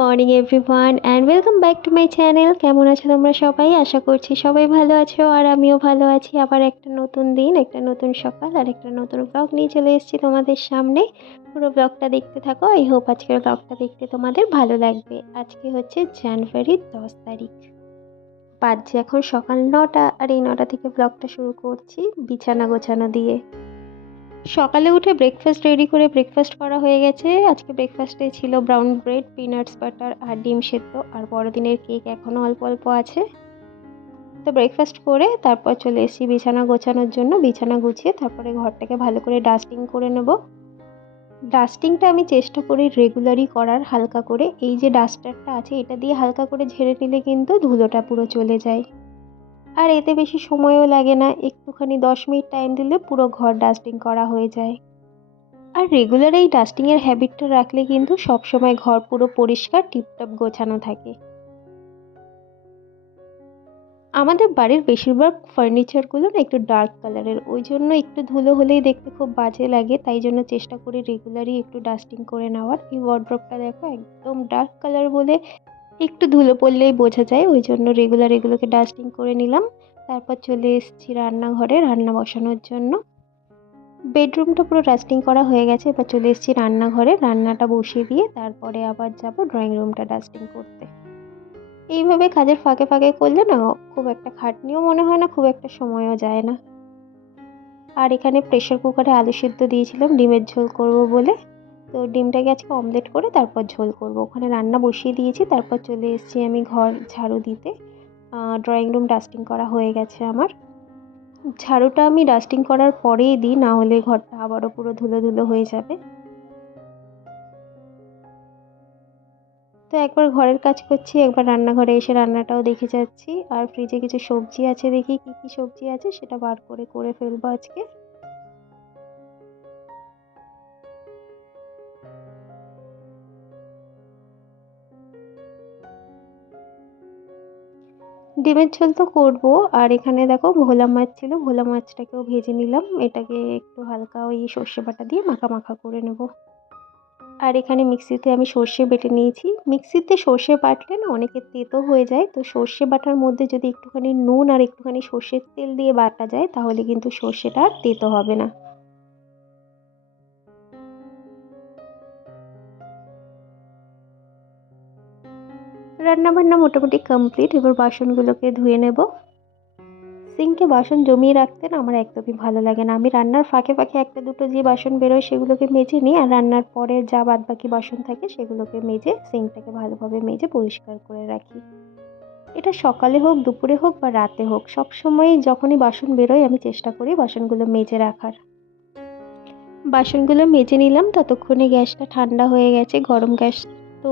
Morning everyone and welcome back to my channel. কেমন আছো তোমরা সবাই? আশা করছি সবাই ভালো আছো আর আমিও ভালো আছি। আবার একটা নতুন দিন, একটা নতুন সকাল আর একটা নতুন ব্লগ নিয়ে চলে এসেছি তোমাদের সামনে। পুরো ব্লগটা দেখতে থাকো। আই হোপ আজকের ব্লগটা দেখতে তোমাদের ভালো লাগবে। আজকে হচ্ছে জানুয়ারির 10 তারিখ, বাজছে এখন সকাল 9টা। আর এই 9টা থেকে ব্লগটা শুরু করছি বিছানা গোছানো দিয়ে। সকালে উঠে ব্রেকফাস্ট রেডি করে ব্রেকফাস্ট করা হয়ে গেছে। আজকে ব্রেকফাস্টে ছিল ব্রাউন ব্রেড, পিনাটস বাটার আর ডিম সেদ্ধ, আর বড়দিনের কেক এখনও অল্প অল্প আছে। তো ব্রেকফাস্ট করে তারপর চলে এসেছি বিছানা গোছানোর জন্য। বিছানা গুছিয়ে তারপরে ঘরটাকে ভালো করে ডাস্টিং করে নেব। ডাস্টিংটা আমি চেষ্টা করি রেগুলারই করার, হালকা করে। এই যে ডাস্টারটা আছে এটা দিয়ে হালকা করে ঝেড়ে নিলে কিন্তু ধুলোটা পুরো চলে যায়, আর এতে বেশি সময়ও লাগে না। একটুখানি 10 মিনিট টাইম দিলে পুরো ঘর ডাস্টিং করা হয়ে যায়। আর রেগুলার এই ডাস্টিংয়ের হ্যাবিটটা রাখলে কিন্তু সবসময় ঘর পুরো পরিষ্কার টিপটপ গোছানো থাকে। আমাদের বাড়ির বেশিরভাগ ফার্নিচারগুলো না একটু ডার্ক কালারের, ওই জন্য একটু ধুলো হলেই দেখতে খুব বাজে লাগে। তাই জন্য চেষ্টা করি রেগুলারই একটু ডাস্টিং করে নেওয়ার। এই ওয়ার্ড্রপটা দেখো একদম ডার্ক কালার বলে একটু ধুলো পড়লেই বোঝা যায়, ওই জন্য রেগুলার এগুলোকে ডাস্টিং করে নিলাম। তারপর চলে এসেছি রান্নাঘরে রান্না বসানোর জন্য। বেডরুমটা পুরো ডাস্টিং করা হয়ে গেছে, এবার চলে এসেছি রান্নাঘরে রান্নাটা বসিয়ে দিয়ে তারপরে আবার যাব ড্রয়িং রুমটা ডাস্টিং করতে। এইভাবে কাজের ফাঁকে ফাঁকে করলে না খুব একটা খাটনিও মনে হয় না, খুব একটা সময়ও যায় না। আর এখানে প্রেশার কুকারে আলু সিদ্ধ দিয়েছিলাম ডিমের ঝোল করব বলে। তো ডিমটাকে আজকে অমলেট করে তারপর ঝোল করব। ওখানে রান্না বসিয়ে দিয়েছি, তারপর চলে এসেছি আমি ঘর ঝাড়ু দিতে। ড্রয়িং রুম ডাস্টিং করা হয়ে গেছে আমার। ঝাড়ুটা আমি ডাস্টিং করার পরেই দিই, না হলে ঘরটা আবারও পুরো ধুলো ধুলো হয়ে যাবে। তো একবার ঘরের কাজ করছি, একবার রান্নাঘরে এসে রান্নাটাও দেখে যাচ্ছি। আর ফ্রিজে কিছু সবজি আছে, দেখি কি কি সবজি আছে সেটা বার করে করে ফেলবো আজকে। ডিমের ঝোল তো করবো, আর এখানে দেখো ভোলা মাছ ছিল, ভোলা মাছটাকেও ভেজে নিলাম। এটাকে একটু হালকা ওই সর্ষে বাটা দিয়ে মাখা মাখা করে নেব। আর এখানে মিক্সিতে আমি সর্ষে বেটে নিয়েছি। মিক্সিতে সর্ষে বাটলে না অনেকের তেতো হয়ে যায়, তো সর্ষে বাটার মধ্যে যদি একটুখানি নুন আর একটুখানি সর্ষের তেল দিয়ে বাটা যায় তাহলে কিন্তু সর্ষেটা আর তেতো হবে না। রান্নাবান্না মোটামুটি কমপ্লিট, এবার বাসনগুলোকে ধুয়ে নেব। সিঙ্কে বাসন জমিয়ে রাখতে না আমার একদমই ভালো লাগে না। আমি রান্নার ফাঁকে ফাঁকে একটা দুটো যে বাসন বেরোয় সেগুলোকে মেজে নিই, আর রান্নার পরে যা বাদবাকি বাসন থাকে সেগুলোকে মেজে সিঙ্কটাকে ভালোভাবে মেজে পরিষ্কার করে রাখি। এটা সকালে হোক, দুপুরে হোক বা রাতে হোক, সবসময় যখনই বাসন বেরোয় আমি চেষ্টা করি বাসনগুলো মেজে রাখার। বাসনগুলো মেজে নিলাম, ততক্ষণে গ্যাসটা ঠান্ডা হয়ে গেছে। গরম গ্যাস তো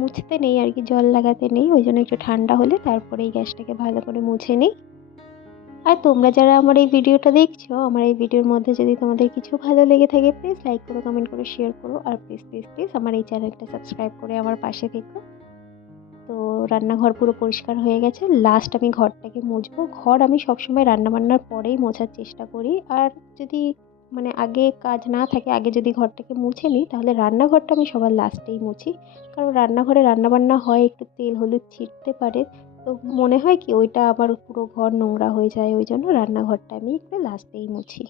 মুছতে নেই আর কি, জল লাগাতে নেই, ওই জন্য একটু ঠান্ডা হলে তারপরে এই গ্যাসটাকে ভালো করে মুছে নিই। আর তোমরা যারা আমার এই ভিডিওটা দেখছো, আমার এই ভিডিওর মধ্যে যদি তোমাদের কিছু ভালো লেগে থাকে প্লিজ লাইক করো, কমেন্ট করো, শেয়ার করো, আর প্লিজ প্লিজ প্লিজ আমার এই চ্যানেলটা সাবস্ক্রাইব করে আমার পাশে থেকো। তো রান্নাঘর পুরো পরিষ্কার হয়ে গেছে, লাস্ট আমি ঘরটাকে মুছবো। ঘর আমি সবসময় রান্নাবান্নার পরেই মোছার চেষ্টা করি। আর যদি মানে আগে কাজ না থাকে, আগে যদি ঘরটাকে মুছে নিই তাহলে রান্নাঘরটা আমি সবার লাস্টেই মুছি। কারণ রান্নাঘরে রান্নাবান্না হয়, একটু তেল হলুদ ছিটতে পারে, তো মনে হয় কি ওইটা আবার পুরো ঘর নোংরা হয়ে যায়, ওই জন্য রান্নাঘরটা আমি একটু লাস্টেই মুছি।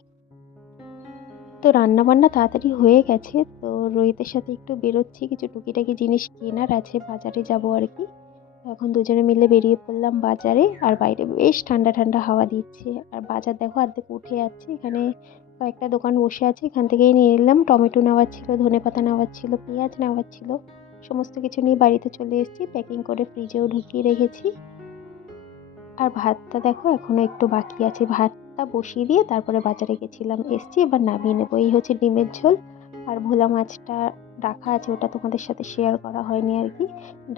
তো রান্নাবান্না তাড়াতাড়ি হয়ে গেছে, তো রোহিতের সাথে একটু বেরোচ্ছি, কিছু টুকিটাকি জিনিস কেনার আছে, বাজারে যাব আর কি। এখন দুজনে মিলে বেরিয়ে পড়লাম বাজারে। আর বাইরে বেশ ঠান্ডা ঠান্ডা হাওয়া দিচ্ছে, আর বাজার দেখো অর্ধেক উঠে যাচ্ছে। এখানে কয়েকটা দোকান বসে আছে, এখান থেকেই নিয়ে নিলাম। টমেটো নেওয়ার ছিল, ধনেপাতা নেওয়ার ছিল, পেঁয়াজ নেওয়ার ছিল, সমস্ত কিছু নিয়ে বাড়িতে চলে এসেছি। প্যাকিং করে ফ্রিজেও ঢুকিয়ে রেখেছি। আর ভাতটা দেখো এখনও একটু বাকি আছে, ভাতটা বসিয়ে দিয়ে তারপরে বাজারে গেছিলাম, এসছি এবার নামিয়ে নেবো। এই হচ্ছে ডিমের ঝোল, আর ভোলা মাছটা রাখা আছে, ওটা তোমাদের সাথে শেয়ার করা হয়নি আর কি।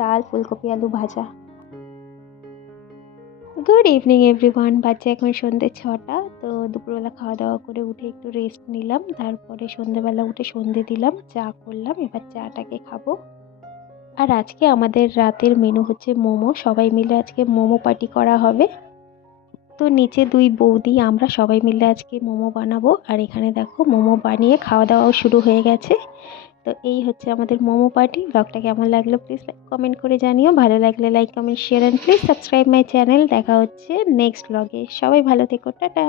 ডাল, ফুলকপি, আলু ভাজা। গুড ইভিনিং এভরিওয়ান, বাজে এখন সন্ধ্যে 6টা। তো দুপুরবেলা খাওয়া দাওয়া করে উঠে একটু রেস্ট নিলাম, তারপরে সন্ধ্যেবেলা উঠে সন্ধ্যে দিলাম, চা করলাম, এবার চাটাকে খাবো। আর আজকে আমাদের রাতের মেনু হচ্ছে মোমো। সবাই মিলে আজকে মোমো পার্টি করা হবে। তো নিচে দুই বৌদি আমরা সবাই মিলে আজকে মোমো বানাবো। আর এখানে দেখো মোমো বানিয়ে খাওয়া দাওয়াও শুরু হয়ে গেছে। তো এই হচ্ছে আমাদের মোমো পার্টি। ব্লগটা কেমন লাগলো প্লিজ কমেন্ট করে জানিও। ভালো লাগলে like comment share and please subscribe my channel. দেখা হচ্ছে নেক্সট ব্লগে। সবাই ভালো থেকো, টাটা।